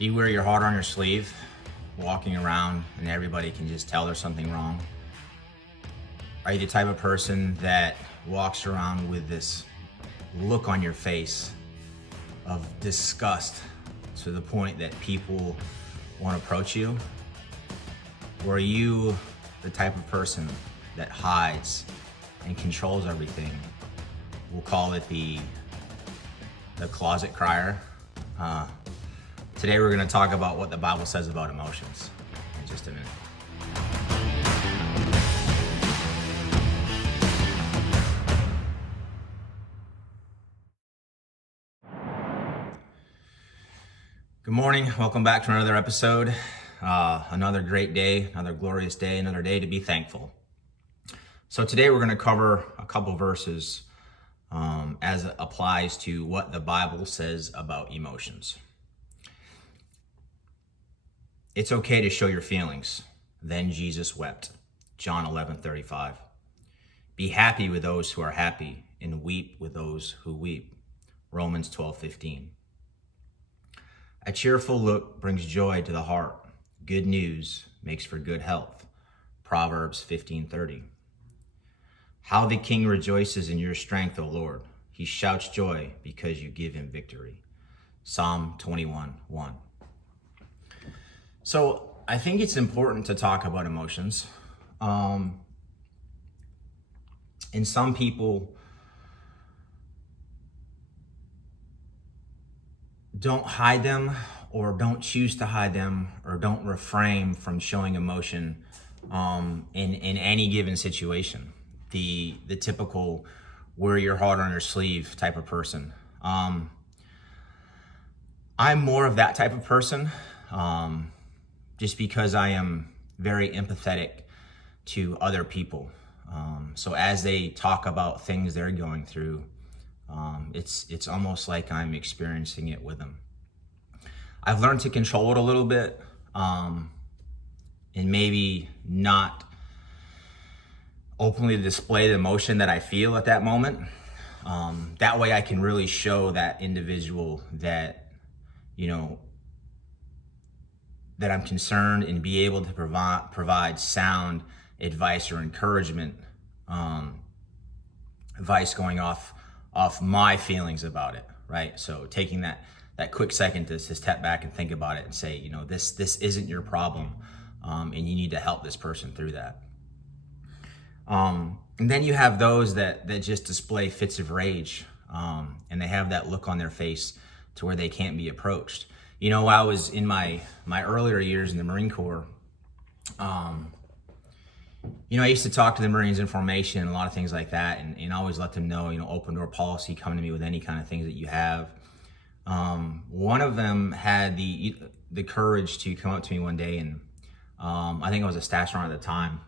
Do you wear your heart on your sleeve, walking around and everybody can just tell there's something wrong? Are you the type of person that walks around with this look on your face of disgust to the point that people won't approach you? Or are you the type of person that hides and controls everything? We'll call it the closet crier. Today we're going to talk about what the Bible says about emotions in just a minute. Good morning. Welcome back to another episode. Another great day, another glorious day, another day to be thankful. So today we're going to cover a couple verses as it applies to what the Bible says about emotions. It's okay to show your feelings. Then Jesus wept. John 11:35. Be happy with those who are happy and weep with those who weep. Romans 12:15. A cheerful look brings joy to the heart. Good news makes for good health. Proverbs 15:30. How the king rejoices in your strength, O Lord. He shouts joy because you give him victory. Psalm 21:1. So I think it's important to talk about emotions. And some people don't hide them or don't choose to hide them or don't refrain from showing emotion in any given situation. The typical wear your heart on your sleeve type of person. I'm more of that type of person just because I am very empathetic to other people. So as they talk about things they're going through, it's almost like I'm experiencing it with them. I've learned to control it a little bit, and maybe not openly display the emotion that I feel at that moment. That way I can really show that individual that, that I'm concerned and be able to provide sound advice or encouragement, advice going off my feelings about it, right? So taking that quick second to step back and think about it and say, this isn't your problem, and you need to help this person through that. And then you have those that just display fits of rage, and they have that look on their face to where they can't be approached. I was in my earlier years in the Marine Corps. I used to talk to the Marines in formation and a lot of things like that, and always let them know, open door policy, come to me with any kind of things that you have. One of them had the courage to come up to me one day, and I think I was a staff sergeant at the time,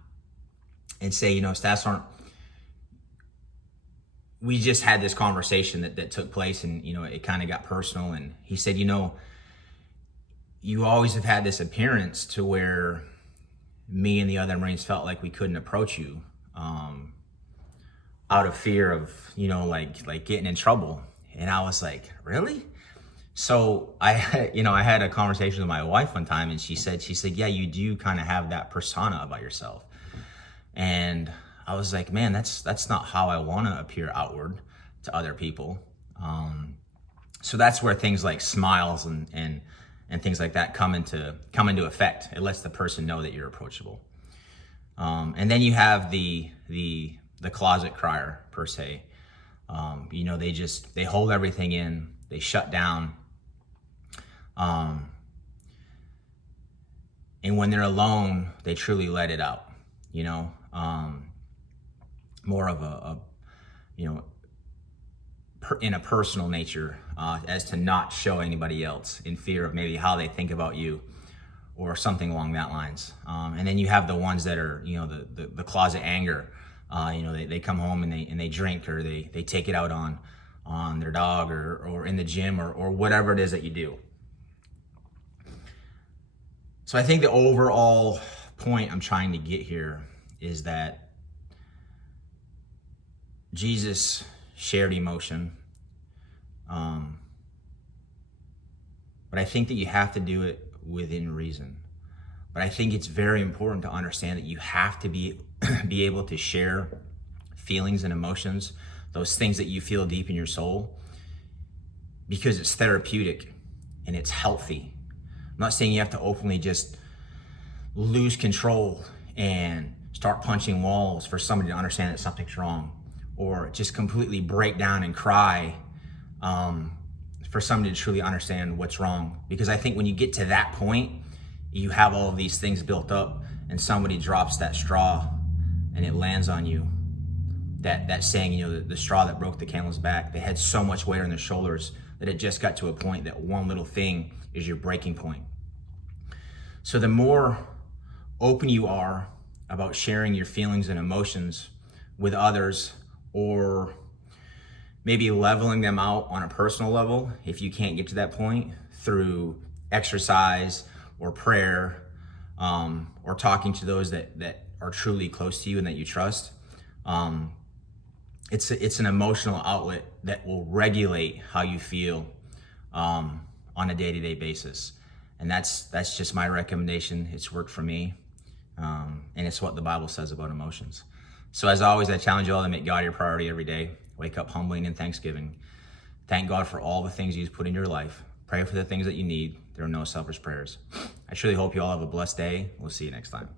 and say, Staff Sergeant, we just had this conversation that took place, and it kind of got personal. And he said, you always have had this appearance to where me and the other Marines felt like we couldn't approach you out of fear of like getting in trouble. And I was like, really? So I had a conversation with my wife one time, and she said, yeah, you do kind of have that persona about yourself. And I was like, man, that's not how I want to appear outward to other people. So that's where things like smiles and things like that come into effect. It lets the person know that you're approachable. And then you have the closet crier per se. They hold everything in, they shut down. And when they're alone, they truly let it out. More of a in a personal nature, as to not show anybody else in fear of maybe how they think about you or something along that lines. And then you have the ones that are, the closet anger. They come home and they drink, or they take it out on their dog or in the gym or whatever it is that you do. So I think the overall point I'm trying to get here is that Jesus shared emotion. but I think that you have to do it within reason. But I think it's very important to understand that you have to be able to share feelings and emotions, those things that you feel deep in your soul, because it's therapeutic and it's healthy. I'm not saying you have to openly just lose control and start punching walls for somebody to understand that something's wrong, or just completely break down and cry for somebody to truly understand what's wrong. Because I think when you get to that point, you have all of these things built up and somebody drops that straw and it lands on you. That saying, the straw that broke the camel's back, they had so much weight on their shoulders that it just got to a point that one little thing is your breaking point. So the more open you are about sharing your feelings and emotions with others, or maybe leveling them out on a personal level, if you can't get to that point, through exercise or prayer, or talking to those that are truly close to you and that you trust, it's an emotional outlet that will regulate how you feel on a day-to-day basis. And that's just my recommendation. It's worked for me. And it's what the Bible says about emotions. So as always, I challenge you all to make God your priority every day. Wake up humbling in thanksgiving. Thank God for all the things He's put in your life. Pray for the things that you need. There are no selfish prayers. I truly hope you all have a blessed day. We'll see you next time.